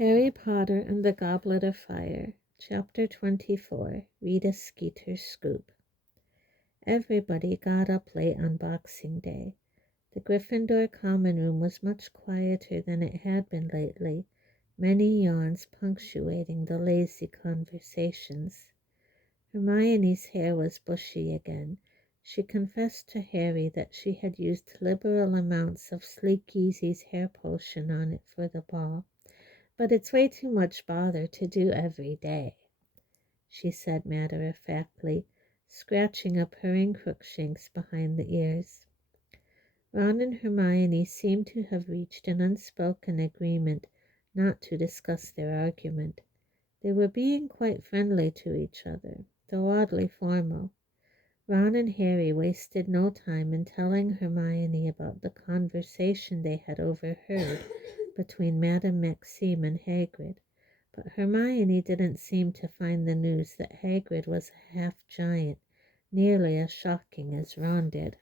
Harry Potter and the Goblet of Fire, Chapter 24, Rita Skeeter's Scoop. Everybody got up late on Boxing Day. The Gryffindor common room was much quieter than it had been lately, many yawns punctuating the lazy conversations. Hermione's hair was bushy again. She confessed to Harry that she had used liberal amounts of Sleek Easy's hair potion on it for the ball. "But it's way too much bother to do every day," she said matter-of-factly, scratching up her ink crookshanks behind the ears. Ron and Hermione seemed to have reached an unspoken agreement not to discuss their argument. They were being quite friendly to each other, though oddly formal. Ron and Harry wasted no time in telling Hermione about the conversation they had overheard between Madame Maxime and Hagrid, but Hermione didn't seem to find the news that Hagrid was a half-giant nearly as shocking as Ron did.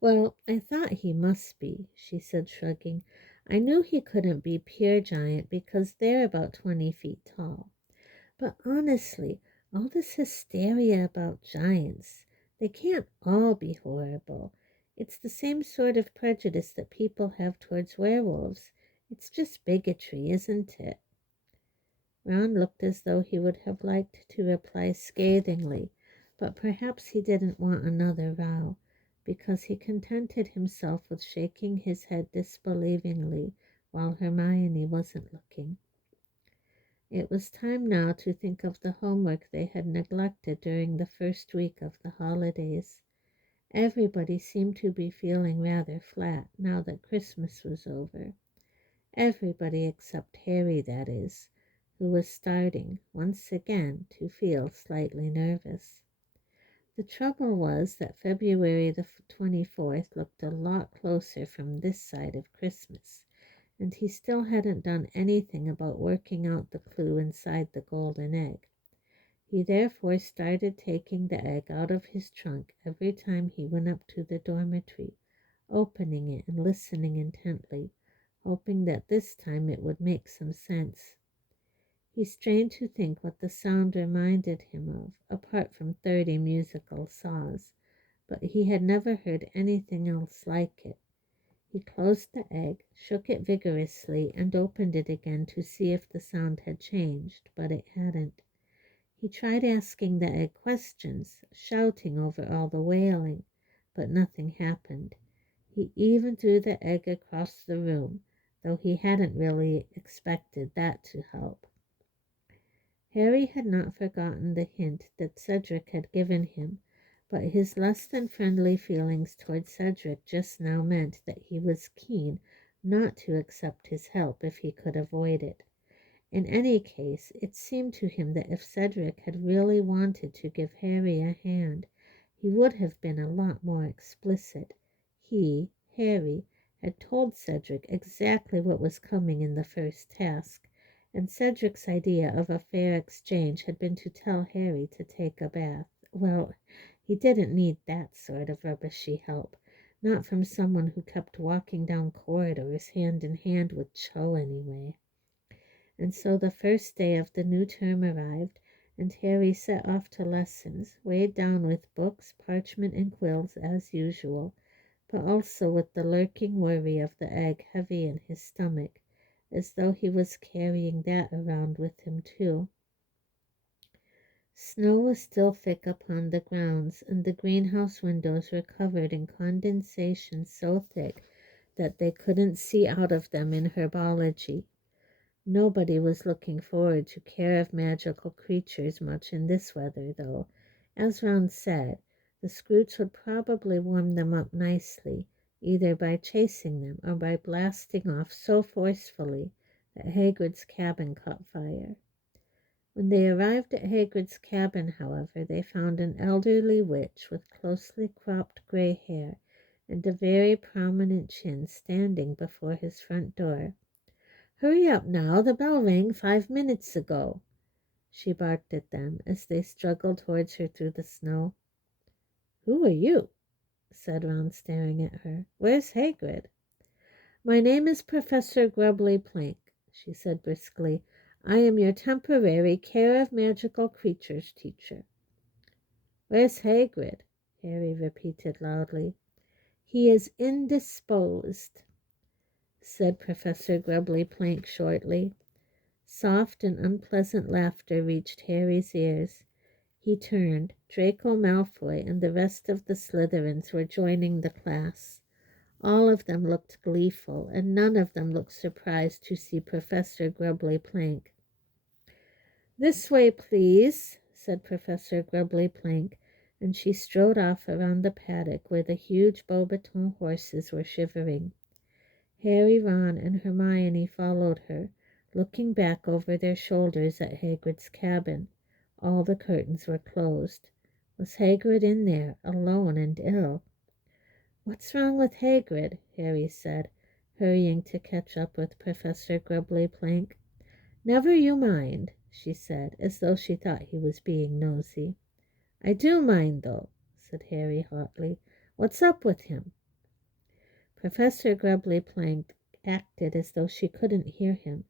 "Well, I thought he must be," she said, shrugging. "I knew he couldn't be pure giant because they're about 20 feet tall. But honestly, all this hysteria about giants, they can't all be horrible. It's the same sort of prejudice that people have towards werewolves. It's just bigotry, isn't it?" Ron looked as though he would have liked to reply scathingly, but perhaps he didn't want another row, because he contented himself with shaking his head disbelievingly while Hermione wasn't looking. It was time now to think of the homework they had neglected during the first week of the holidays. Everybody seemed to be feeling rather flat now that Christmas was over. Everybody except Harry, that is, who was starting, once again, to feel slightly nervous. The trouble was that February the 24th looked a lot closer from this side of Christmas, and he still hadn't done anything about working out the clue inside the golden egg. He therefore started taking the egg out of his trunk every time he went up to the dormitory, opening it and listening intently, hoping that this time it would make some sense. He strained to think what the sound reminded him of, apart from 30 musical saws, but he had never heard anything else like it. He closed the egg, shook it vigorously, and opened it again to see if the sound had changed, but it hadn't. He tried asking the egg questions, shouting over all the wailing, but nothing happened. He even threw the egg across the room, though he hadn't really expected that to help. Harry had not forgotten the hint that Cedric had given him, but his less than friendly feelings toward Cedric just now meant that he was keen not to accept his help if he could avoid it. In any case, it seemed to him that if Cedric had really wanted to give Harry a hand, he would have been a lot more explicit. He, Harry, had told Cedric exactly what was coming in the first task, and Cedric's idea of a fair exchange had been to tell Harry to take a bath. Well, he didn't need that sort of rubbishy help, not from someone who kept walking down corridors hand in hand with Cho anyway. And so the first day of the new term arrived, and Harry set off to lessons, weighed down with books, parchment, and quills as usual, but also with the lurking worry of the egg heavy in his stomach, as though he was carrying that around with him too. Snow was still thick upon the grounds, and the greenhouse windows were covered in condensation so thick that they couldn't see out of them in herbology. Nobody was looking forward to care of magical creatures much in this weather, though, as Ron said, the Scroots would probably warm them up nicely, either by chasing them or by blasting off so forcefully that Hagrid's cabin caught fire. When they arrived at Hagrid's cabin, however, they found an elderly witch with closely cropped gray hair and a very prominent chin standing before his front door. "Hurry up now, the bell rang 5 minutes ago," she barked at them as they struggled towards her through the snow. "Who are you?" said Ron, staring at her. "Where's Hagrid?" "My name is Professor Grubbly Plank," she said briskly. I am your temporary care of magical creatures teacher. Where's Hagrid? Harry repeated loudly. He is indisposed, said Professor Grubbly Plank shortly. Soft and unpleasant laughter reached Harry's ears. He turned. Draco Malfoy and the rest of the Slytherins were joining the class. All of them looked gleeful, and none of them looked surprised to see Professor Grubbly Plank. This way, please, said Professor Grubbly Plank, and she strode off around the paddock where the huge Beauxbatons horses were shivering. Harry, Ron, and Hermione followed her, looking back over their shoulders at Hagrid's cabin. All the curtains were closed. Was Hagrid in there, alone and ill? What's wrong with Hagrid? Harry said, hurrying to catch up with Professor Grubbly Plank. Never you mind, she said, as though she thought he was being nosy. I do mind, though, said Harry hotly. What's up with him? Professor Grubbly Plank acted as though she couldn't hear him.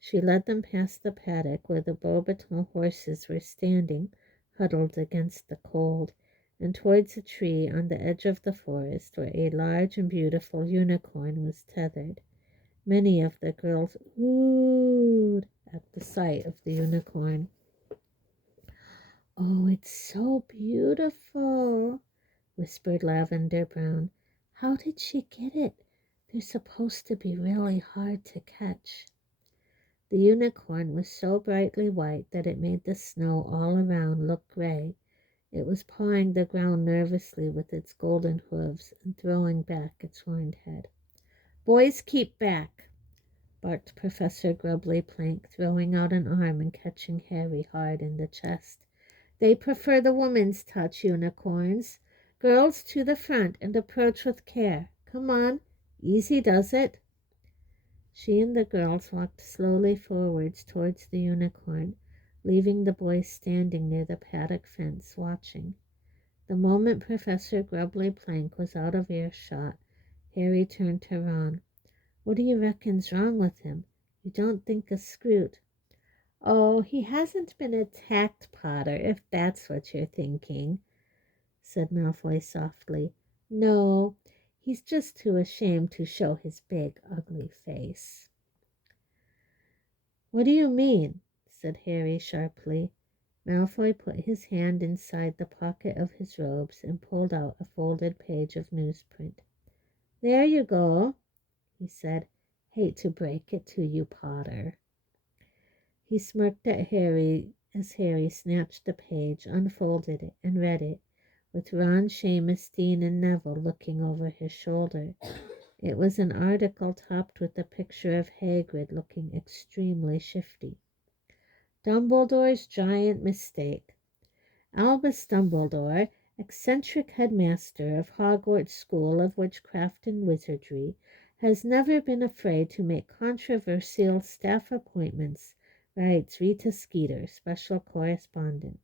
She led them past the paddock where the Beauxbatons horses were standing, huddled against the cold, and towards a tree on the edge of the forest where a large and beautiful unicorn was tethered. Many of the girls oohed at the sight of the unicorn. Oh, it's so beautiful, whispered Lavender Brown. How did she get it? They're supposed to be really hard to catch. The unicorn was so brightly white that it made the snow all around look gray. It was pawing the ground nervously with its golden hooves and throwing back its horned head. Boys, keep back, barked Professor Grubbly Plank, throwing out an arm and catching Harry hard in the chest. They prefer the woman's touch, unicorns. Girls, to the front and approach with care. Come on, easy does it. She and the girls walked slowly forwards towards the unicorn, leaving the boys standing near the paddock fence watching. The moment Professor Grubbly Plank was out of earshot, Harry turned to Ron. What do you reckon's wrong with him? You don't think a scroot. Oh, he hasn't been attacked, Potter, if that's what you're thinking, said Malfoy softly. No, he's just too ashamed to show his big, ugly face. What do you mean? Said Harry sharply. Malfoy put his hand inside the pocket of his robes and pulled out a folded page of newsprint. There you go, he said. Hate to break it to you, Potter. He smirked at Harry as Harry snatched the page, unfolded it, and read it, with Ron, Seamus, Dean, and Neville looking over his shoulder. It was an article topped with a picture of Hagrid looking extremely shifty. Dumbledore's giant mistake. Albus Dumbledore, eccentric headmaster of Hogwarts School of Witchcraft and Wizardry, has never been afraid to make controversial staff appointments, writes Rita Skeeter, special correspondent.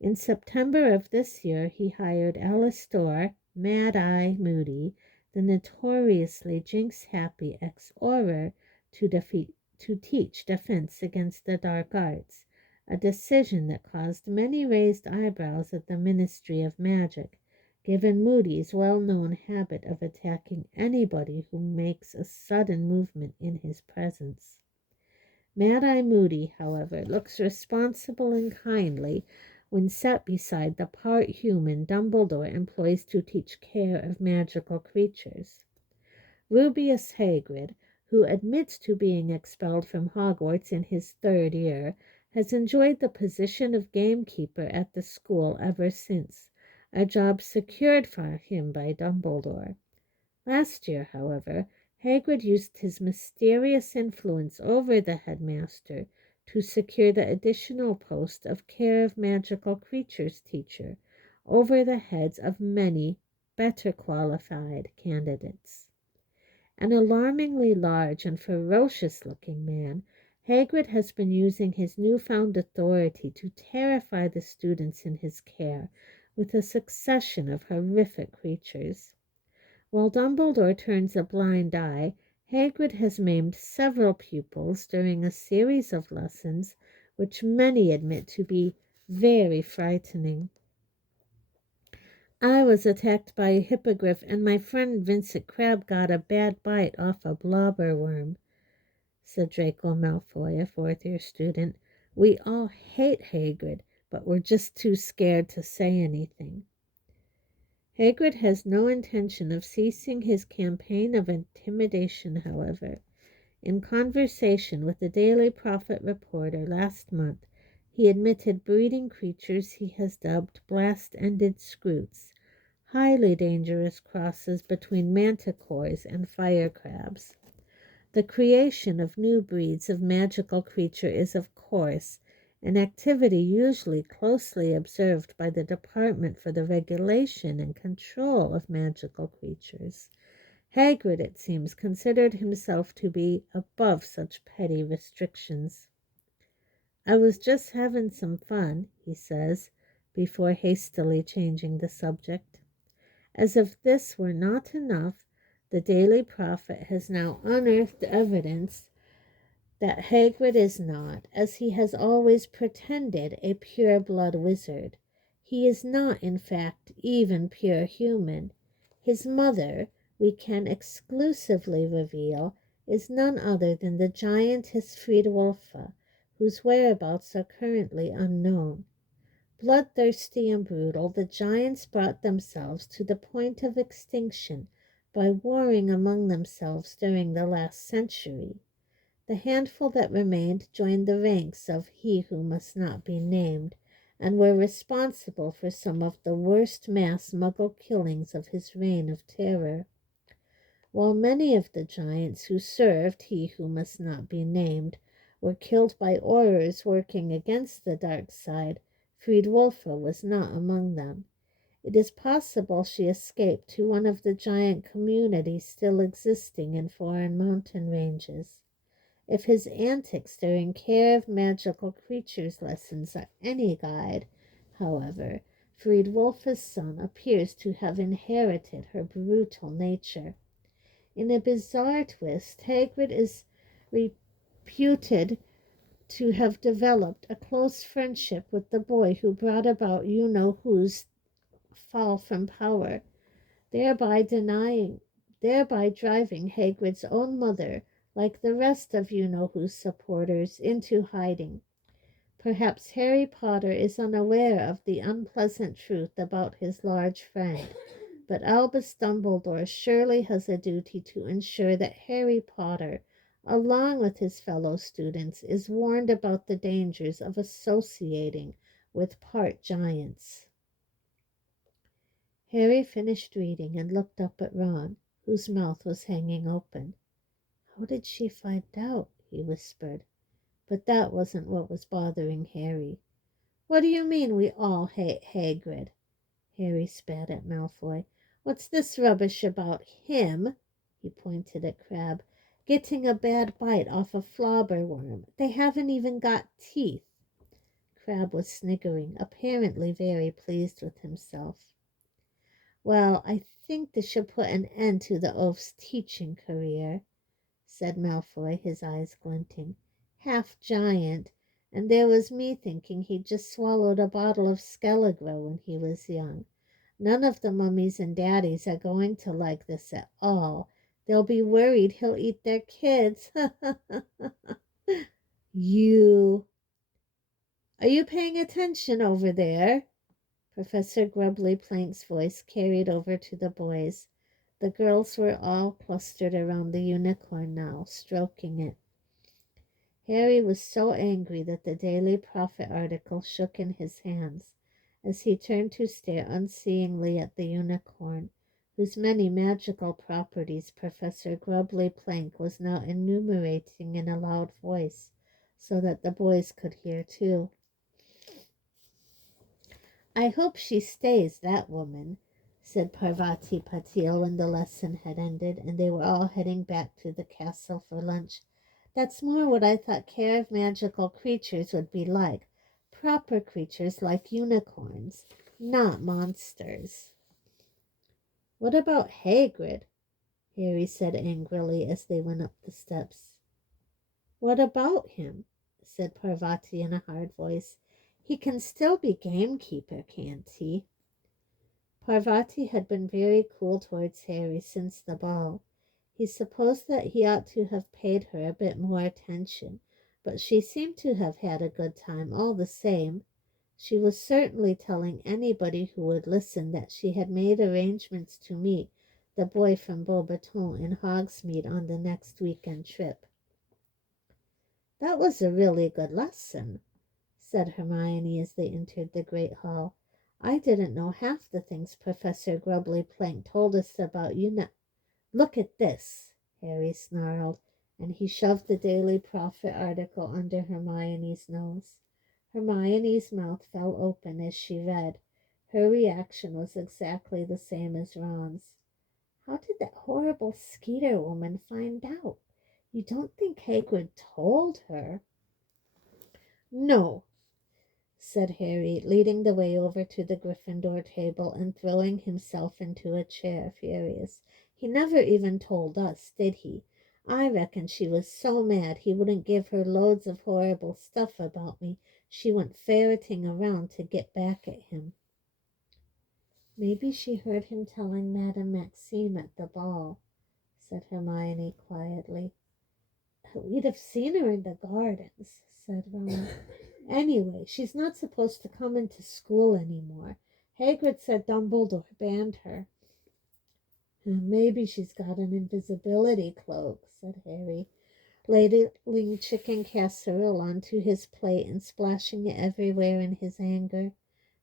In September of this year, he hired Alice Dorr, Mad-Eye Moody, the notoriously jinx-happy ex-Auror, to teach defense against the dark arts, a decision that caused many raised eyebrows at the Ministry of Magic, given Moody's well-known habit of attacking anybody who makes a sudden movement in his presence. Mad-Eye Moody, however, looks responsible and kindly when set beside the part-human Dumbledore employs to teach care of magical creatures. Rubeus Hagrid, who admits to being expelled from Hogwarts in his 3rd year, has enjoyed the position of gamekeeper at the school ever since, a job secured for him by Dumbledore. Last year, however, Hagrid used his mysterious influence over the headmaster to secure the additional post of care of magical creatures teacher over the heads of many better qualified candidates. An alarmingly large and ferocious-looking man, Hagrid has been using his newfound authority to terrify the students in his care with a succession of horrific creatures. While Dumbledore turns a blind eye, Hagrid has maimed several pupils during a series of lessons which many admit to be very frightening. I was attacked by a hippogriff, and my friend Vincent Crabbe got a bad bite off a blobber worm, said Draco Malfoy, a fourth-year student. We all hate Hagrid, but we're just too scared to say anything. Hagrid has no intention of ceasing his campaign of intimidation, however. In conversation with the Daily Prophet reporter last month, he admitted breeding creatures he has dubbed blast-ended scroots, highly dangerous crosses between manticores and fire crabs. The creation of new breeds of magical creature is, of course, an activity usually closely observed by the Department for the Regulation and Control of Magical Creatures. Hagrid, it seems, considered himself to be above such petty restrictions. I was just having some fun, he says, before hastily changing the subject. As if this were not enough, the Daily Prophet has now unearthed evidence that Hagrid is not, as he has always pretended, a pure-blood wizard. He is not, in fact, even pure human. His mother, we can exclusively reveal, is none other than the giantess Friedwulfa, whose whereabouts are currently unknown. Bloodthirsty and brutal, the giants brought themselves to the point of extinction by warring among themselves during the last century. The handful that remained joined the ranks of He Who Must Not Be Named, and were responsible for some of the worst mass Muggle killings of his reign of terror. While many of the giants who served He Who Must Not Be Named were killed by Aurors working against the dark side, Friedwulfa was not among them. It is possible she escaped to one of the giant communities still existing in foreign mountain ranges. If his antics during Care of Magical Creatures lessons are any guide, however, Friedwulfa's son appears to have inherited her brutal nature. In a bizarre twist, Hagrid is reputed to have developed a close friendship with the boy who brought about you-know-who's fall from power, thereby driving Hagrid's own mother, like the rest of you-know-who's supporters, into hiding. Perhaps Harry Potter is unaware of the unpleasant truth about his large friend, but Albus Dumbledore surely has a duty to ensure that Harry Potter, along with his fellow students, is warned about the dangers of associating with part giants. Harry finished reading and looked up at Ron, whose mouth was hanging open. "How did she find out?" he whispered. But that wasn't what was bothering Harry. "What do you mean we all hate Hagrid?" Harry spat at Malfoy. "What's this rubbish about him?" He pointed at Crabbe. "Getting a bad bite off a flobber worm. They haven't even got teeth." Crabbe was sniggering, apparently very pleased with himself. "Well, I think this should put an end to the oaf's teaching career," said Malfoy, his eyes glinting. "Half giant, and there was me thinking he'd just swallowed a bottle of Skelegro when he was young. None of the mummies and daddies are going to like this at all. They'll be worried he'll eat their kids. You... Are you paying attention over there?" Professor Grubbly Plank's voice carried over to the boys. The girls were all clustered around the unicorn now, stroking it. Harry was so angry that the Daily Prophet article shook in his hands as he turned to stare unseeingly at the unicorn, whose many magical properties Professor Grubbly Plank was now enumerating in a loud voice so that the boys could hear too. "I hope she stays, that woman," said Parvati Patil when the lesson had ended and they were all heading back to the castle for lunch. "That's more what I thought Care of Magical Creatures would be like. Proper creatures like unicorns, not monsters." "What about Hagrid?" Harry said angrily as they went up the steps. What about him? Said Parvati in a hard voice. He can still be gamekeeper, can't he? Parvati had been very cool towards Harry since the ball. He supposed that he ought to have paid her a bit more attention, but she seemed to have had a good time all the same. She was certainly telling anybody who would listen that she had made arrangements to meet the boy from Beaubaton in Hogsmeade on the next weekend trip. That was a really good lesson, said Hermione as they entered the great hall. I didn't know half the things Professor Grubbly Plank told us about you. Look at this, Harry snarled, and he shoved the Daily Prophet article under Hermione's nose. Hermione's mouth fell open as she read. Her reaction was exactly the same as Ron's. How did that horrible Skeeter woman find out? You don't think Hagrid told her? No, said Harry, leading the way over to the Gryffindor table and throwing himself into a chair, furious. He never even told us, did he? I reckon she was so mad he wouldn't give her loads of horrible stuff about me. She went ferreting around to get back at him. Maybe she heard him telling Madame Maxime at the ball, said Hermione quietly. We'd have seen her in the gardens, said Ron. Anyway, she's not supposed to come into school anymore. Hagrid said Dumbledore banned her. Maybe she's got an invisibility cloak, said Harry, ladling chicken casserole onto his plate and splashing it everywhere in his anger.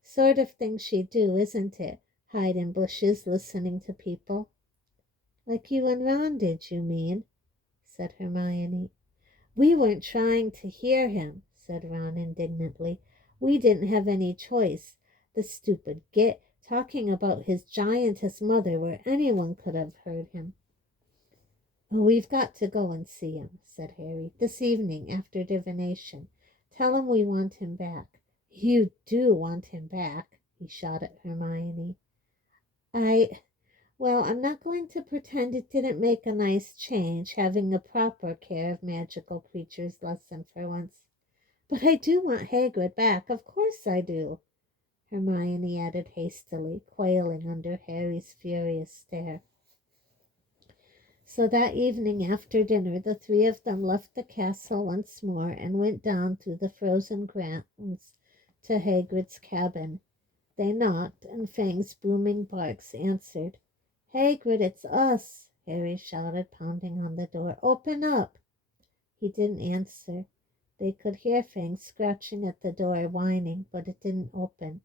Sort of thing she'd do, isn't it? Hide in bushes listening to people. Like you and Ron did, you mean, said Hermione. We weren't trying to hear him, said Ron indignantly. We didn't have any choice. The stupid git, talking about his giantess mother where anyone could have heard him. Oh, we've got to go and see him, said Harry, this evening after divination. Tell him we want him back. You do want him back, he shot at Hermione. Well, I'm not going to pretend it didn't make a nice change, having a proper care of magical creatures lesson for once. But I do want Hagrid back, of course I do, Hermione added hastily, quailing under Harry's furious stare. So that evening after dinner, the three of them left the castle once more and went down through the frozen grounds to Hagrid's cabin. They knocked, and Fang's booming barks answered. Hagrid, it's us, Harry shouted, pounding on the door. Open up. He didn't answer. They could hear Fang scratching at the door, whining, but it didn't open.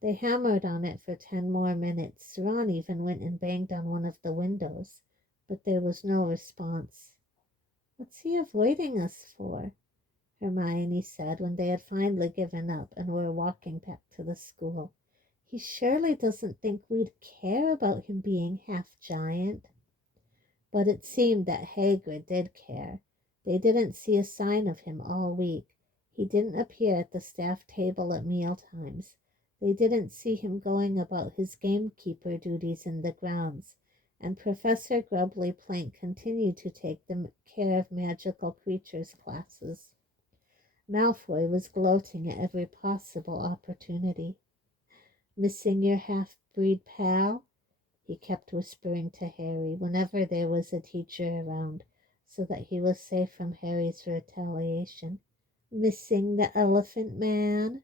They hammered on it for 10 more minutes. Ron even went and banged on one of the windows, but there was no response. What's he avoiding us for? Hermione said when they had finally given up and were walking back to the school. He surely doesn't think we'd care about him being half giant. But it seemed that Hagrid did care. They didn't see a sign of him all week. He didn't appear at the staff table at mealtimes. They didn't see him going about his gamekeeper duties in the grounds, and Professor Grubbly Plank continued to take the care of magical creatures classes. Malfoy was gloating at every possible opportunity. Missing your half-breed pal? He kept whispering to Harry whenever there was a teacher around, so that he was safe from Harry's retaliation. Missing the Elephant Man?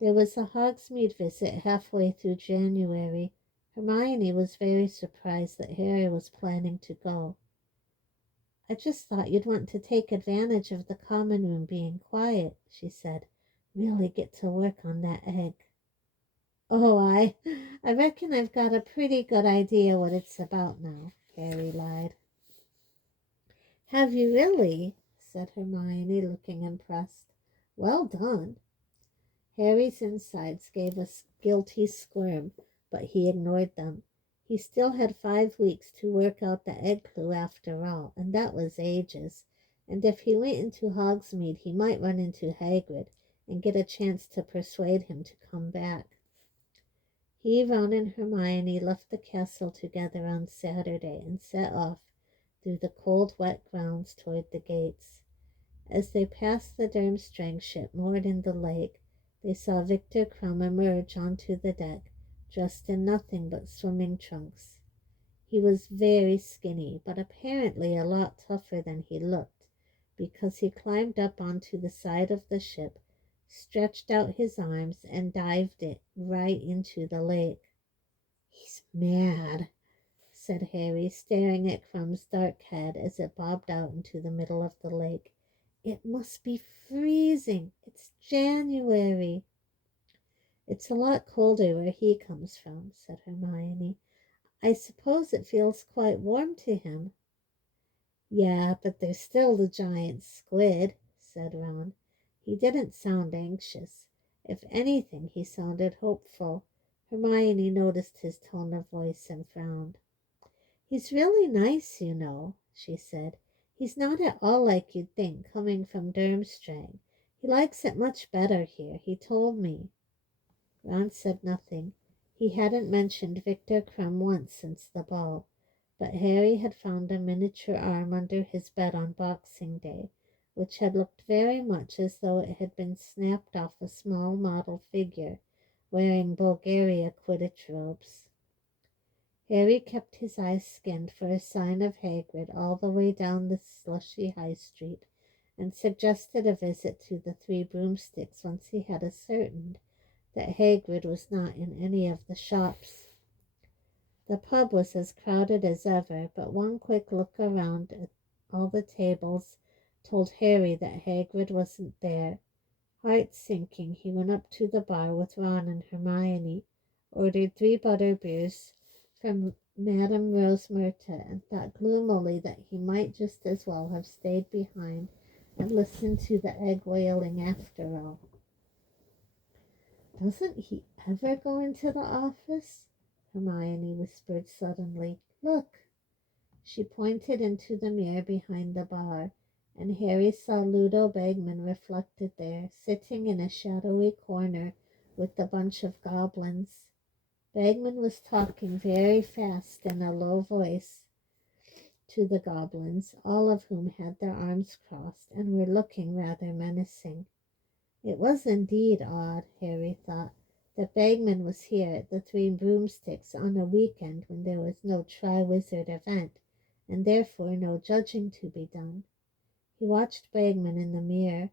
There was a Hogsmeade visit halfway through January. Hermione was very surprised that Harry was planning to go. I just thought you'd want to take advantage of the common room being quiet, she said. Really get to work on that egg. Oh, I reckon I've got a pretty good idea what it's about now, Harry lied. Have you really? Said Hermione, looking impressed. Well done. Harry's insides gave a guilty squirm, but he ignored them. He still had 5 weeks to work out the egg clue after all, and that was ages. And if he went into Hogsmeade, he might run into Hagrid and get a chance to persuade him to come back. He, Ron, and Hermione left the castle together on Saturday and set off through the cold, wet grounds toward the gates. As they passed the Durmstrang ship moored in the lake, they saw Victor Crumb emerge onto the deck, dressed in nothing but swimming trunks. He was very skinny, but apparently a lot tougher than he looked, because he climbed up onto the side of the ship, stretched out his arms, and dived it right into the lake. "He's mad," said Harry, staring at Crumb's dark head as it bobbed out into the middle of the lake. "It must be freezing. It's January." "It's a lot colder where he comes from," said Hermione. "I suppose it feels quite warm to him." "Yeah, but there's still the giant squid," said Ron. He didn't sound anxious. If anything, he sounded hopeful. Hermione noticed his tone of voice and frowned. "He's really nice, you know," she said. "He's not at all like you'd think, coming from Durmstrang. He likes it much better here, he told me." Ron said nothing. He hadn't mentioned Victor Crumb once since the ball, but Harry had found a miniature arm under his bed on Boxing Day, which had looked very much as though it had been snapped off a small model figure wearing Bulgaria Quidditch robes. Harry kept his eyes skinned for a sign of Hagrid all the way down the slushy high street, and suggested a visit to the Three Broomsticks once he had ascertained that Hagrid was not in any of the shops. The pub was as crowded as ever, but one quick look around at all the tables told Harry that Hagrid wasn't there. Heart sinking, he went up to the bar with Ron and Hermione, ordered 3 butterbeers from Madame Rosemerta, and thought gloomily that he might just as well have stayed behind and listened to the egg wailing after all. "Doesn't he ever go into the office?" Hermione whispered suddenly. "Look." She pointed into the mirror behind the bar, and Harry saw Ludo Bagman reflected there, sitting in a shadowy corner with a bunch of goblins. Bagman was talking very fast in a low voice to the goblins, all of whom had their arms crossed and were looking rather menacing. It was indeed odd, Harry thought, that Bagman was here at the Three Broomsticks on a weekend when there was no Triwizard event, and therefore no judging to be done. He watched Bagman in the mirror.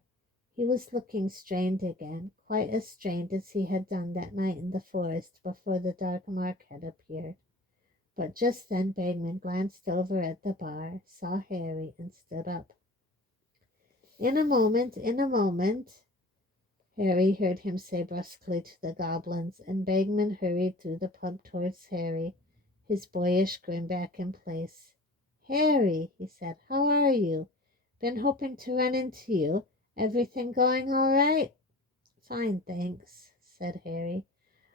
He was looking strained again, quite as strained as he had done that night in the forest before the dark mark had appeared. But just then Bagman glanced over at the bar, saw Harry, and stood up. In a moment, Harry heard him say brusquely to the goblins, and Bagman hurried through the pub towards Harry, his boyish grin back in place. "Harry," he said, "how are you? Been hoping to run into you. Everything going all right?" "Fine, thanks," said Harry.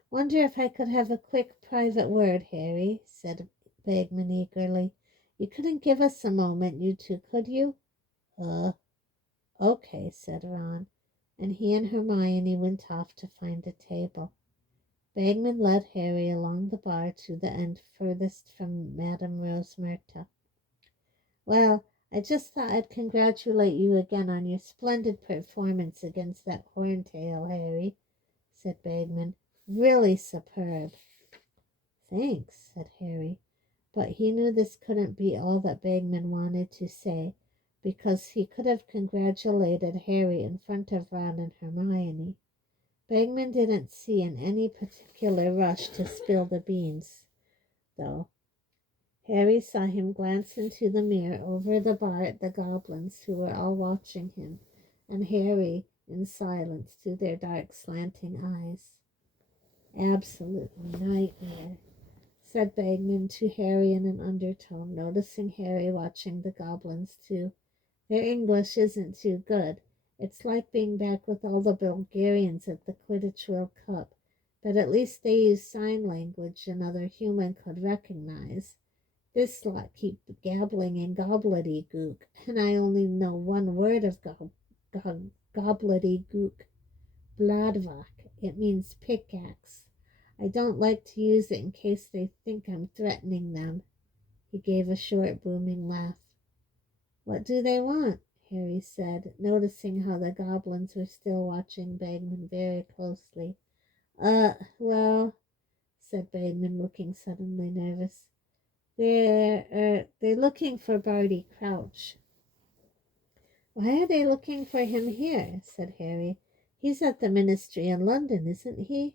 "Wonder if I could have a quick private word, Harry," said Bagman eagerly. "You couldn't give us a moment, you two, could you?" Okay," said Ron, and he and Hermione went off to find a table. Bagman led Harry along the bar to the end furthest from Madame Rosemerta. "Well, I just thought I'd congratulate you again on your splendid performance against that horntail, Harry," said Bagman. "Really superb." "Thanks," said Harry, but he knew this couldn't be all that Bagman wanted to say, because he could have congratulated Harry in front of Ron and Hermione. Bagman didn't see in any particular rush to spill the beans, though. Harry saw him glance into the mirror over the bar at the goblins, who were all watching him, and Harry in silence through their dark slanting eyes. "Absolutely nightmare," said Bagman to Harry in an undertone, noticing Harry watching the goblins too. "Their English isn't too good. It's like being back with all the Bulgarians at the Quidditch World Cup, but at least they use sign language another human could recognize. This lot keep gabbling in gobbledygook, and I only know one word of gobbledygook. Bladvak. It means pickaxe. I don't like to use it in case they think I'm threatening them." He gave a short, booming laugh. "What do they want?" Harry said, noticing how the goblins were still watching Bagman very closely. Well," said Bagman, looking suddenly nervous. They're looking for Barty Crouch." "Why are they looking for him here?" said Harry. "He's at the ministry in London, isn't he?"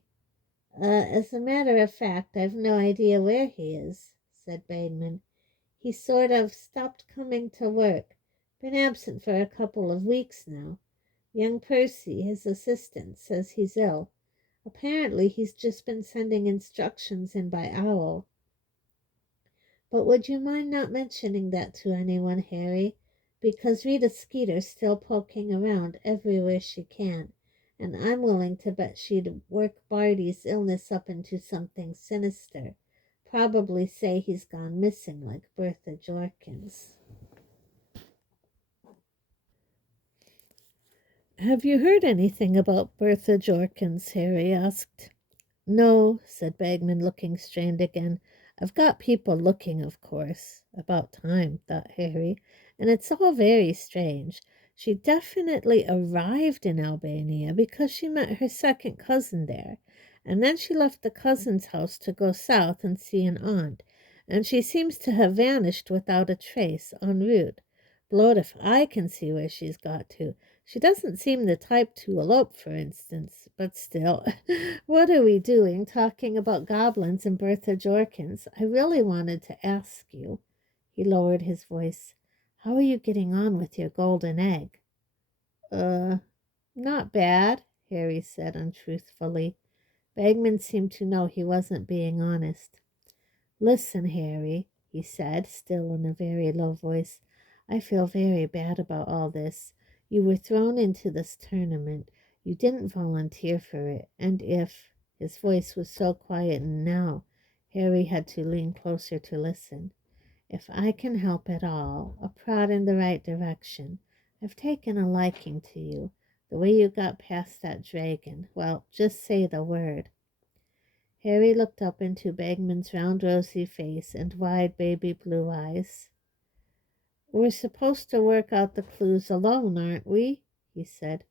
As a matter of fact, I've no idea where he is," said Bagman. "He's sort of stopped coming to work. Been absent for a couple of weeks now. Young Percy, his assistant, says he's ill. Apparently he's just been sending instructions in by owl. But would you mind not mentioning that to anyone, Harry? Because Rita Skeeter's still poking around everywhere she can, and I'm willing to bet she'd work Barty's illness up into something sinister. Probably say he's gone missing like Bertha Jorkins." "Have you heard anything about Bertha Jorkins?" Harry asked. "No," said Bagman, looking strained again. "I've got people looking, of course." About time, thought Harry. And it's all very strange. She definitely arrived in Albania because she met her second cousin there. And then she left the cousin's house to go south and see an aunt. And she seems to have vanished without a trace en route. Blowed if I can see where she's got to. She doesn't seem the type to elope, for instance, but still, what are we doing talking about goblins and Bertha Jorkins? I really wanted to ask you." He lowered his voice. "How are you getting on with your golden egg?" Uh, not bad," Harry said untruthfully. Bagman seemed to know he wasn't being honest. "Listen, Harry," he said, still in a very low voice. "I feel very bad about all this. You were thrown into this tournament. You didn't volunteer for it. And if—" his voice was so quiet now, Harry had to lean closer to listen. "If I can help at all, a prod in the right direction. I've taken a liking to you. The way you got past that dragon. Well, just say the word." Harry looked up into Bagman's round rosy face and wide baby blue eyes. "We're supposed to work out the clues alone, aren't we?" he said,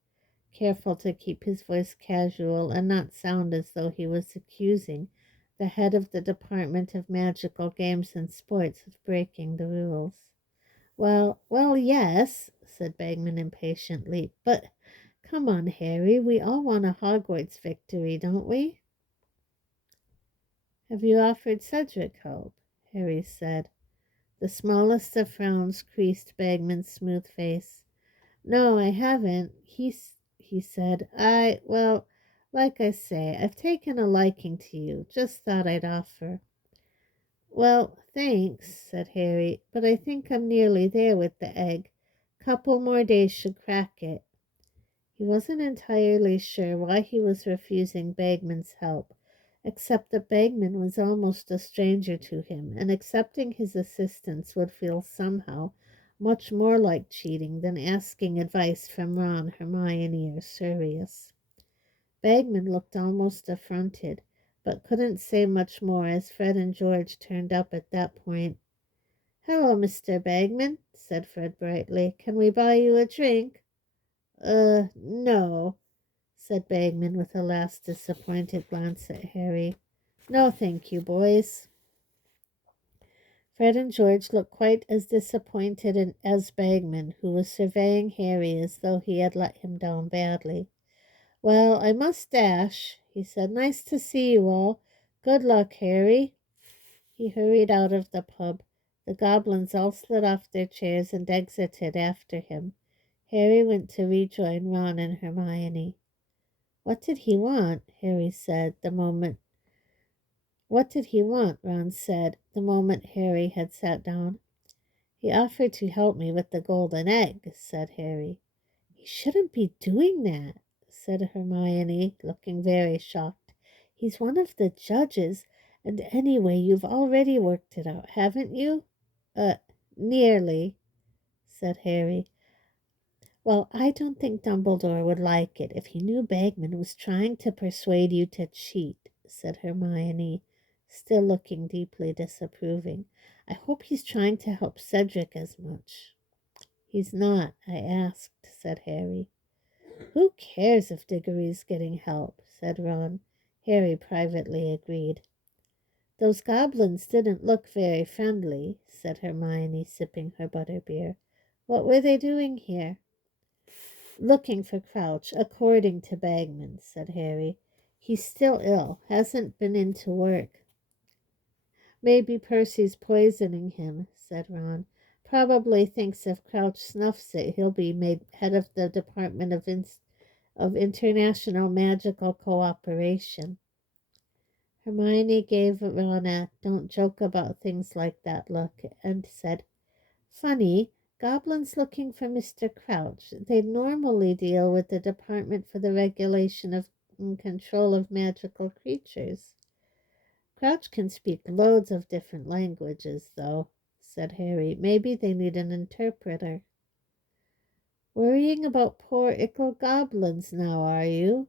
careful to keep his voice casual and not sound as though he was accusing the head of the Department of Magical Games and Sports of breaking the rules. Well, yes," said Bagman impatiently, "but come on, Harry, we all want a Hogwarts victory, don't we?" "Have you offered Cedric help?" Harry said. The smallest of frowns creased Bagman's smooth face. "No, I haven't. He said, well, like I say, I've taken a liking to you. Just thought I'd offer." "Well, thanks," said Harry, "but I think I'm nearly there with the egg. Couple more days should crack it." He wasn't entirely sure why he was refusing Bagman's help, except that Bagman was almost a stranger to him, and accepting his assistance would feel somehow much more like cheating than asking advice from Ron, Hermione, or Sirius. Bagman looked almost affronted, but couldn't say much more as Fred and George turned up at that point. "Hello, Mr. Bagman," said Fred brightly. "Can we buy you a drink?" No," said Bagman with a last disappointed glance at Harry. "No, thank you, boys." Fred and George looked quite as disappointed as Bagman, who was surveying Harry as though he had let him down badly. "Well, I must dash," he said. "Nice to see you all. Good luck, Harry." He hurried out of the pub. The goblins all slid off their chairs and exited after him. Harry went to rejoin Ron and Hermione. "What did he want?" Harry said the moment. "What did he want?" Ron said the moment Harry had sat down. "He offered to help me with the golden egg," said Harry. "He shouldn't be doing that," said Hermione, looking very shocked. "He's one of the judges, and anyway, you've already worked it out, haven't you?" Uh, Nearly," said Harry. "Well, I don't think Dumbledore would like it if he knew Bagman was trying to persuade you to cheat." said Hermione, still looking deeply disapproving. I hope he's trying to help Cedric as much. He's not, I asked, said Harry. Who cares if Diggory's getting help, said Ron. Harry privately agreed. Those goblins didn't look very friendly, said Hermione, sipping her butterbeer. What were they doing here? Looking for Crouch, according to Bagman, said Harry. He's still ill, hasn't been in to work. Maybe Percy's poisoning him, said Ron. Probably thinks if Crouch snuffs it, he'll be made head of the Department of International Magical Cooperation. Hermione gave Ron a don't joke about things like that look and said, Funny, goblins looking for Mr. Crouch. They normally deal with the Department for the Regulation of and Control of Magical Creatures. Crouch can speak loads of different languages, though, said Harry. Maybe they need an interpreter. Worrying about poor ickle goblins now, are you?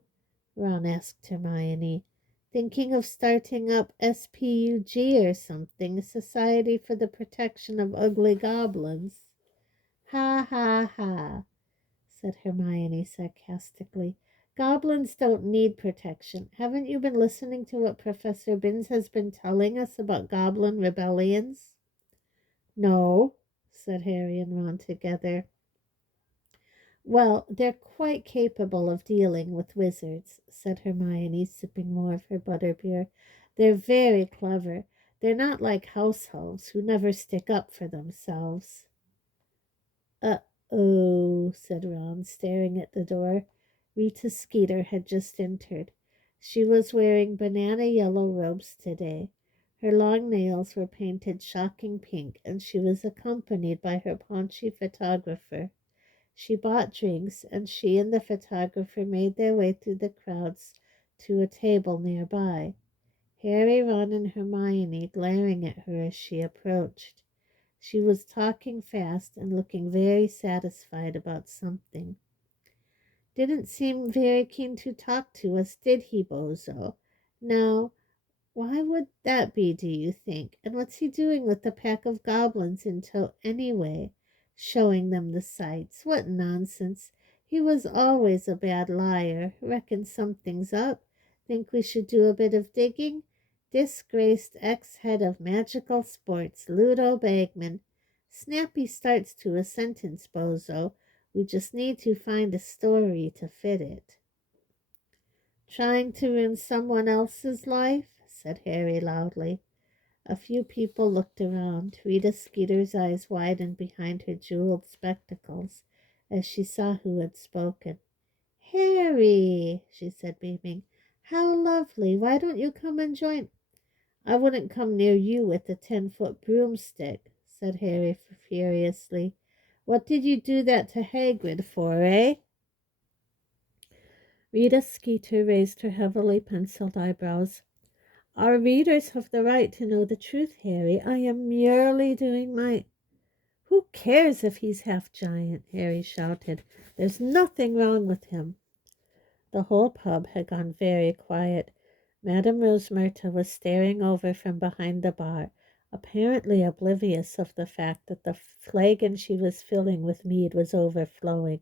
Ron asked Hermione. Thinking of starting up SPUG or something, Society for the Protection of Ugly Goblins. Ha ha ha, said Hermione sarcastically. Goblins don't need protection. Haven't you been listening to what Professor Binns has been telling us about goblin rebellions? No, said Harry and Ron together. Well, they're quite capable of dealing with wizards, said Hermione, sipping more of her butterbeer. They're very clever. They're not like house elves who never stick up for themselves. Uh-oh, said Ron, staring at the door. Rita Skeeter had just entered. She was wearing banana yellow robes today. Her long nails were painted shocking pink, and she was accompanied by her paunchy photographer. She bought drinks, and she and the photographer made their way through the crowds to a table nearby. Harry, Ron, and Hermione glaring at her as she approached. She was talking fast and looking very satisfied about something. Didn't seem very keen to talk to us, did he, Bozo? Now, why would that be, do you think? And what's he doing with the pack of goblins in tow anyway? Showing them the sights. What nonsense. He was always a bad liar. Reckon something's up. Think we should do a bit of digging? Disgraced ex-head of magical sports, Ludo Bagman. Snappy starts to a sentence, Bozo. We just need to find a story to fit it. Trying to ruin someone else's life? Said Harry loudly. A few people looked around. Rita Skeeter's eyes widened behind her jeweled spectacles as she saw who had spoken. Harry, she said, beaming. How lovely. Why don't you come and join? I wouldn't come near you with a 10-foot broomstick, said Harry furiously. What did you do that to Hagrid for, eh? Rita Skeeter raised her heavily penciled eyebrows. Our readers have the right to know the truth, Harry. I am merely doing my... Who cares if he's half giant? Harry shouted. There's nothing wrong with him. The whole pub had gone very quiet. Madame Rosemerta was staring over from behind the bar, apparently oblivious of the fact that the flagon she was filling with mead was overflowing.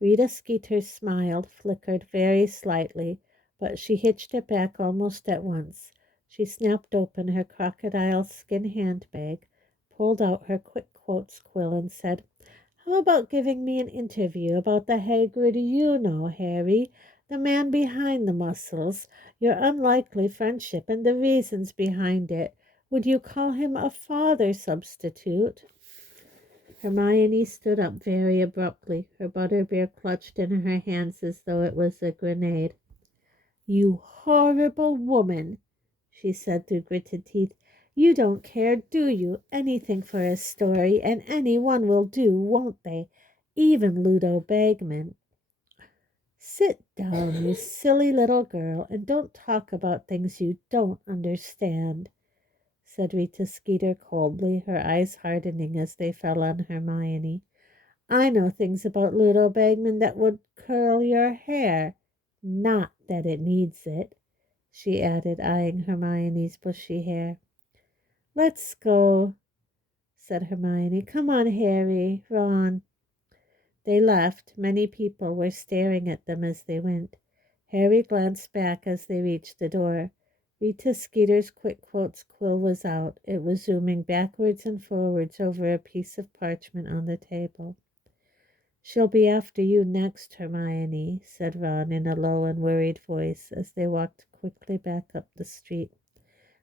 Rita Skeeter smiled, flickered very slightly, but she hitched it back almost at once. She snapped open her crocodile skin handbag, pulled out her quick quotes quill, and said, How about giving me an interview about the Hagrid you know, Harry, the man behind the muscles, your unlikely friendship, and the reasons behind it? Would you call him a father substitute? Hermione stood up very abruptly, her butterbeer clutched in her hands as though it was a grenade. You horrible woman, she said through gritted teeth. You don't care, do you? Anything for a story, and anyone will do, won't they? Even Ludo Bagman. Sit down, you silly little girl, and don't talk about things you don't understand, said Rita Skeeter coldly, her eyes hardening as they fell on Hermione. I know things about Ludo Bagman that would curl your hair. Not that it needs it. she added, eyeing Hermione's bushy hair. Let's go, said Hermione. Come on, Harry, Ron. They left. Many people were staring at them as they went. Harry glanced back as they reached the door. Rita Skeeter's quick quotes quill was out. It was zooming backwards and forwards over a piece of parchment on the table. She'll be after you next, Hermione, said Ron in a low and worried voice as they walked quickly back up the street.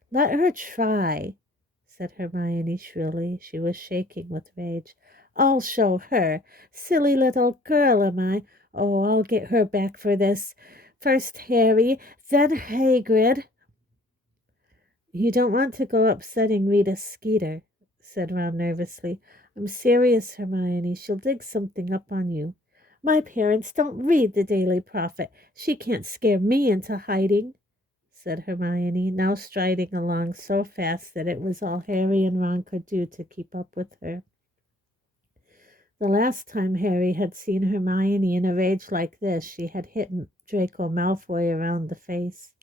Let her try, said Hermione shrilly. She was shaking with rage. I'll show her. Silly little girl am I. Oh, I'll get her back for this. First Harry, then Hagrid. You don't want to go upsetting Rita Skeeter, said Ron nervously. I'm serious, Hermione. She'll dig something up on you. My parents don't read the Daily Prophet. She can't scare me into hiding, said Hermione, now striding along so fast that it was all Harry and Ron could do to keep up with her. The last time Harry had seen Hermione in a rage like this, she had hit Draco Malfoy around the face.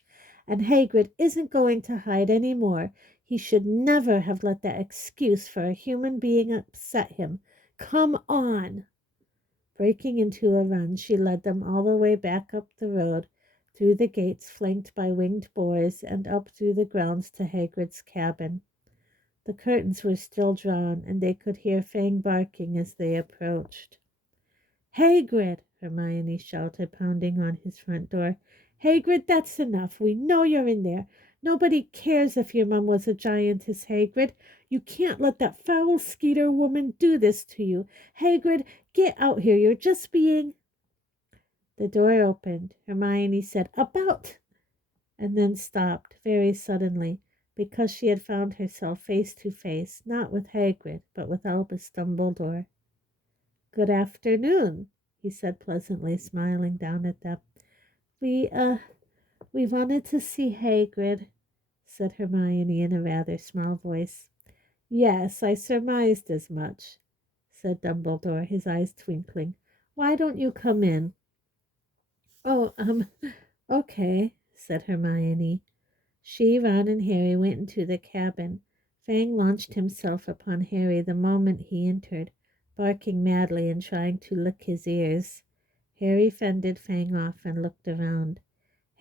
And Hagrid isn't going to hide any more. He should never have let that excuse for a human being upset him. Come on! Breaking into a run, she led them all the way back up the road, through the gates flanked by winged boars, and up through the grounds to Hagrid's cabin. The curtains were still drawn, and they could hear Fang barking as they approached. Hagrid! Hermione shouted, pounding on his front door. Hagrid, that's enough. We know you're in there. Nobody cares if your mum was a giantess, Hagrid. You can't let that foul Skeeter woman do this to you. Hagrid, get out here. You're just being... The door opened. Hermione said, About! And then stopped very suddenly, because she had found herself face to face, not with Hagrid, but with Albus Dumbledore. Good afternoon, he said pleasantly, smiling down at them. We wanted to see Hagrid, said Hermione in a rather small voice. Yes, I surmised as much, said Dumbledore, his eyes twinkling. Why don't you come in? Oh, okay, said Hermione. She, Ron, and Harry went into the cabin. Fang launched himself upon Harry the moment he entered, barking madly and trying to lick his ears. Harry fended Fang off and looked around.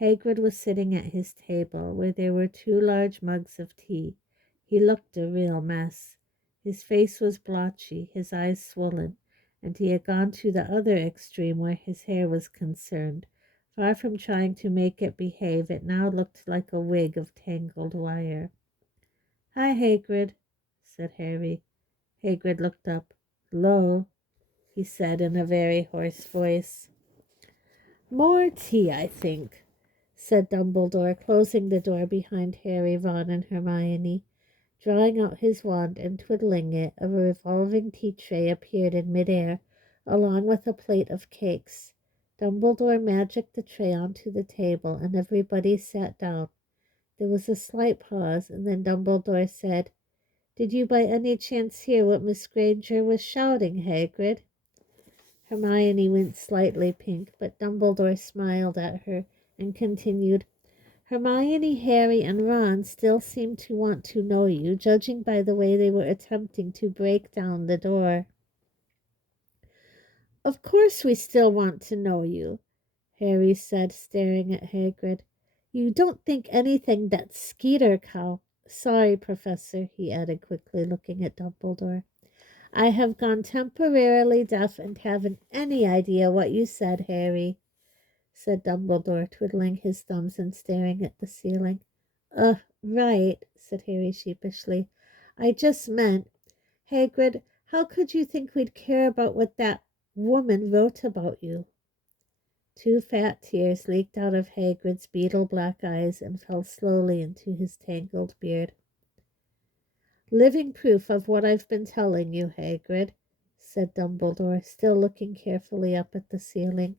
Hagrid was sitting at his table, where there were 2 large mugs of tea. He looked a real mess. His face was blotchy, his eyes swollen, and he had gone to the other extreme where his hair was concerned. Far from trying to make it behave, it now looked like a wig of tangled wire. Hi, Hagrid, said Harry. Hagrid looked up. Hello, he said in a very hoarse voice. More tea, I think, said Dumbledore, closing the door behind Harry, Ron, and Hermione. Drawing out his wand and twiddling it, a revolving tea tray appeared in midair, along with a plate of cakes. Dumbledore magicked the tray onto the table, and everybody sat down. There was a slight pause, and then Dumbledore said, Did you by any chance hear what Miss Granger was shouting, Hagrid? Hermione went slightly pink, but Dumbledore smiled at her and continued, Hermione, Harry, and Ron still seem to want to know you, judging by the way they were attempting to break down the door. Of course we still want to know you, Harry said, staring at Hagrid. You don't think anything that Skeeter cow... Sorry, Professor, he added quickly, looking at Dumbledore. I have gone temporarily deaf and haven't any idea what you said, Harry, said Dumbledore, twiddling his thumbs and staring at the ceiling. Right, said Harry sheepishly. I just meant, Hagrid, how could you think we'd care about what that woman wrote about you? 2 fat tears leaked out of Hagrid's beetle-black eyes and fell slowly into his tangled beard. Living proof of what I've been telling you, Hagrid, said Dumbledore, still looking carefully up at the ceiling.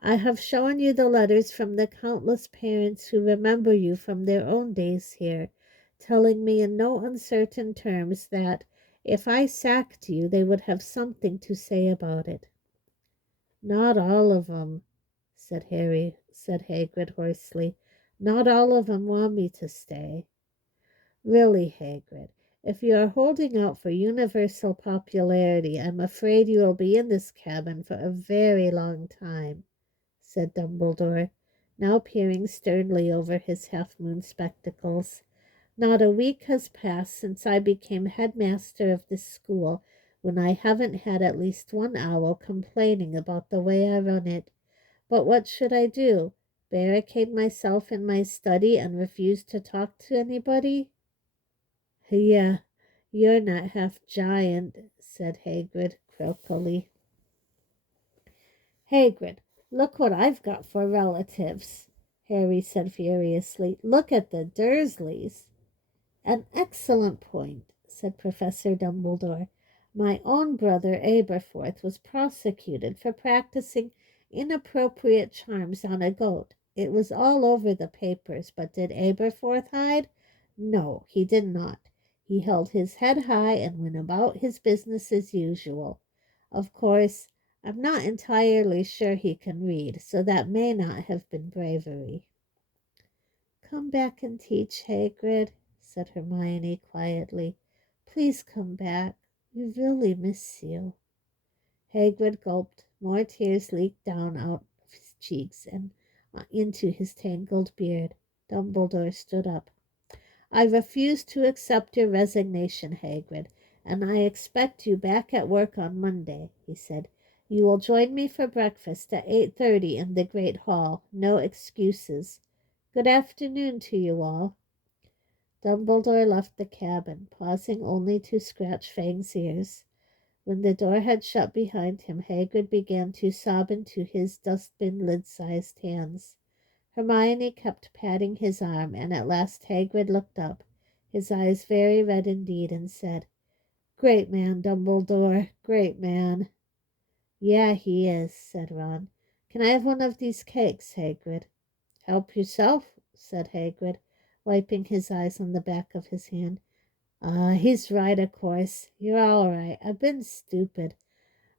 I have shown you the letters from the countless parents who remember you from their own days here, telling me in no uncertain terms that, if I sacked you, they would have something to say about it. Not all of 'em, said Hagrid hoarsely. Not all of 'em want me to stay. Really, Hagrid, if you are holding out for universal popularity, I'm afraid you will be in this cabin for a very long time," said Dumbledore, now peering sternly over his half-moon spectacles. "Not a week has passed since I became headmaster of this school when I haven't had at least one owl complaining about the way I run it. But what should I do? Barricade myself in my study and refuse to talk to anybody?" "Yeah, you're not half giant," said Hagrid croakily. "Hagrid, look what I've got for relatives," Harry said furiously. "Look at the Dursleys." "An excellent point," said Professor Dumbledore. "My own brother Aberforth was prosecuted for practicing inappropriate charms on a goat. It was all over the papers, but did Aberforth hide? No, he did not. He held his head high and went about his business as usual. Of course, I'm not entirely sure he can read, so that may not have been bravery." "Come back and teach, Hagrid," said Hermione quietly. "Please come back. We really miss you." Hagrid gulped. More tears leaked down out of his cheeks and into his tangled beard. Dumbledore stood up. "I refuse to accept your resignation, Hagrid, and I expect you back at work on Monday," he said. "You will join me for breakfast at 8:30 in the Great Hall. No excuses. Good afternoon to you all." Dumbledore left the cabin, pausing only to scratch Fang's ears. When the door had shut behind him, Hagrid began to sob into his dustbin lid-sized hands. Hermione kept patting his arm, and at last Hagrid looked up, his eyes very red indeed, and said, "Great man, Dumbledore, great man." "Yeah, he is," said Ron. "Can I have one of these cakes, Hagrid?" "Help yourself," said Hagrid, wiping his eyes on the back of his hand. He's right, of course. You're all right. I've been stupid.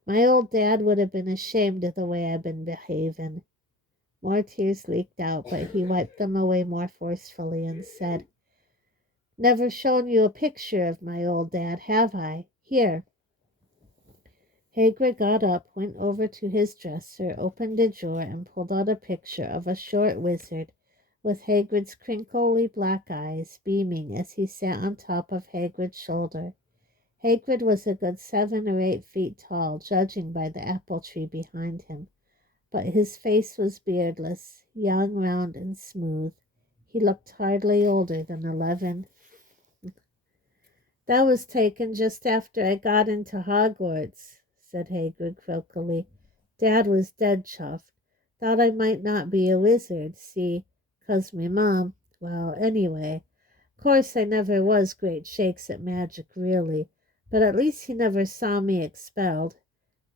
My old dad would have been ashamed of the way I've been behaving." More tears leaked out, but he wiped them away more forcefully and said, "Never shown you a picture of my old dad, have I? Here." Hagrid got up, went over to his dresser, opened a drawer, and pulled out a picture of a short wizard with Hagrid's crinkly black eyes beaming as he sat on top of Hagrid's shoulder. Hagrid was a good 7 or 8 feet tall, judging by the apple tree behind him, but his face was beardless, young, round, and smooth. He looked hardly older than 11. "That was taken just after I got into Hogwarts," said Hagrid croakily. "Dad was dead chuffed. Thought I might not be a wizard, see, 'cause me mom, well, anyway, course I never was great shakes at magic, really, but at least he never saw me expelled.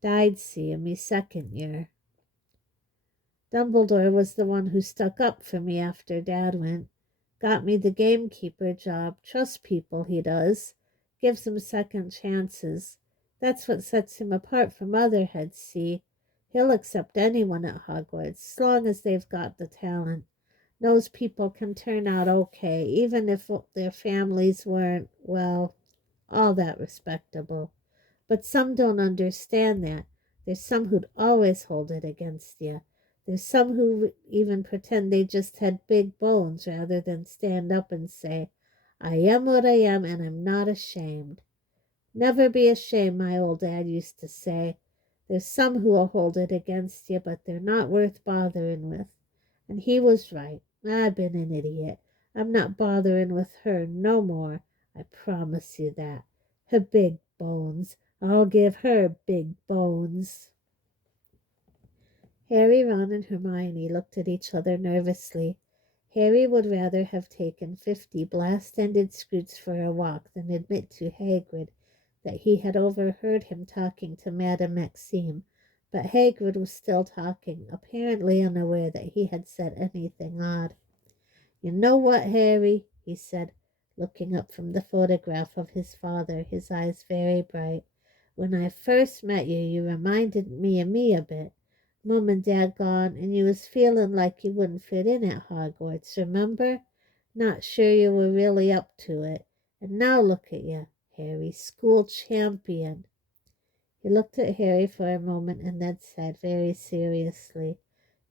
Died, see, in me 2nd year. Dumbledore was the one who stuck up for me after Dad went. Got me the gamekeeper job. Trusts people, he does. Gives 'em second chances. That's what sets him apart from other heads, see. He'll accept anyone at Hogwarts, as long as they've got the talent. Knows people can turn out okay, even if their families weren't, well, all that respectable. But some don't understand that. There's some who'd always hold it against you. There's some who even pretend they just had big bones rather than stand up and say, 'I am what I am and I'm not ashamed.' Never be ashamed, my old dad used to say. There's some who'll hold it against you, but they're not worth bothering with. And he was right. I've been an idiot. I'm not bothering with her no more. I promise you that. Her big bones. I'll give her big bones." Harry, Ron, and Hermione looked at each other nervously. Harry would rather have taken 50 blast-ended scoots for a walk than admit to Hagrid that he had overheard him talking to Madame Maxime, but Hagrid was still talking, apparently unaware that he had said anything odd. "You know what, Harry," he said, looking up from the photograph of his father, his eyes very bright. "When I first met you, you reminded me of me a bit. Mom and Dad gone, and you was feeling like you wouldn't fit in at Hogwarts, remember? Not sure you were really up to it. And now look at you, Harry, school champion. He looked at Harry for a moment and then said very seriously,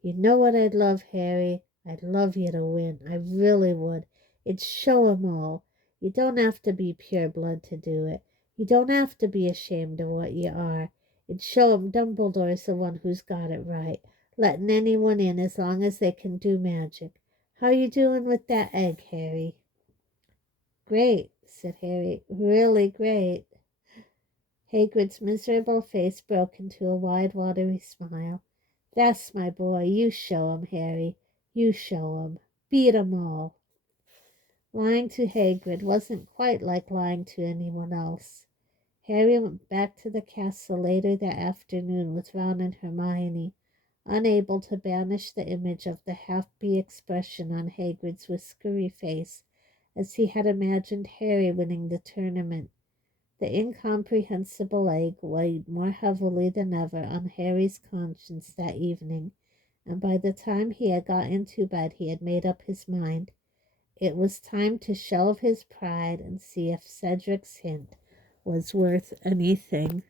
"You know what I'd love, Harry? I'd love you to win. I really would. It'd show 'em all. You don't have to be pure blood to do it. You don't have to be ashamed of what you are. It'd show 'em Dumbledore's the one who's got it right, letting anyone in as long as they can do magic. How you doing with that egg, Harry?" "Great," said Harry. "Really great." Hagrid's miserable face broke into a wide, watery smile. "That's my boy. You show 'em, Harry. You show 'em. Beat 'em all." Lying to Hagrid wasn't quite like lying to anyone else. Harry went back to the castle later that afternoon with Ron and Hermione, unable to banish the image of the happy expression on Hagrid's whiskery face as he had imagined Harry winning the tournament. The incomprehensible egg weighed more heavily than ever on Harry's conscience that evening, and by the time he had got into bed he had made up his mind. It was time to shelve his pride and see if Cedric's hint was worth anything.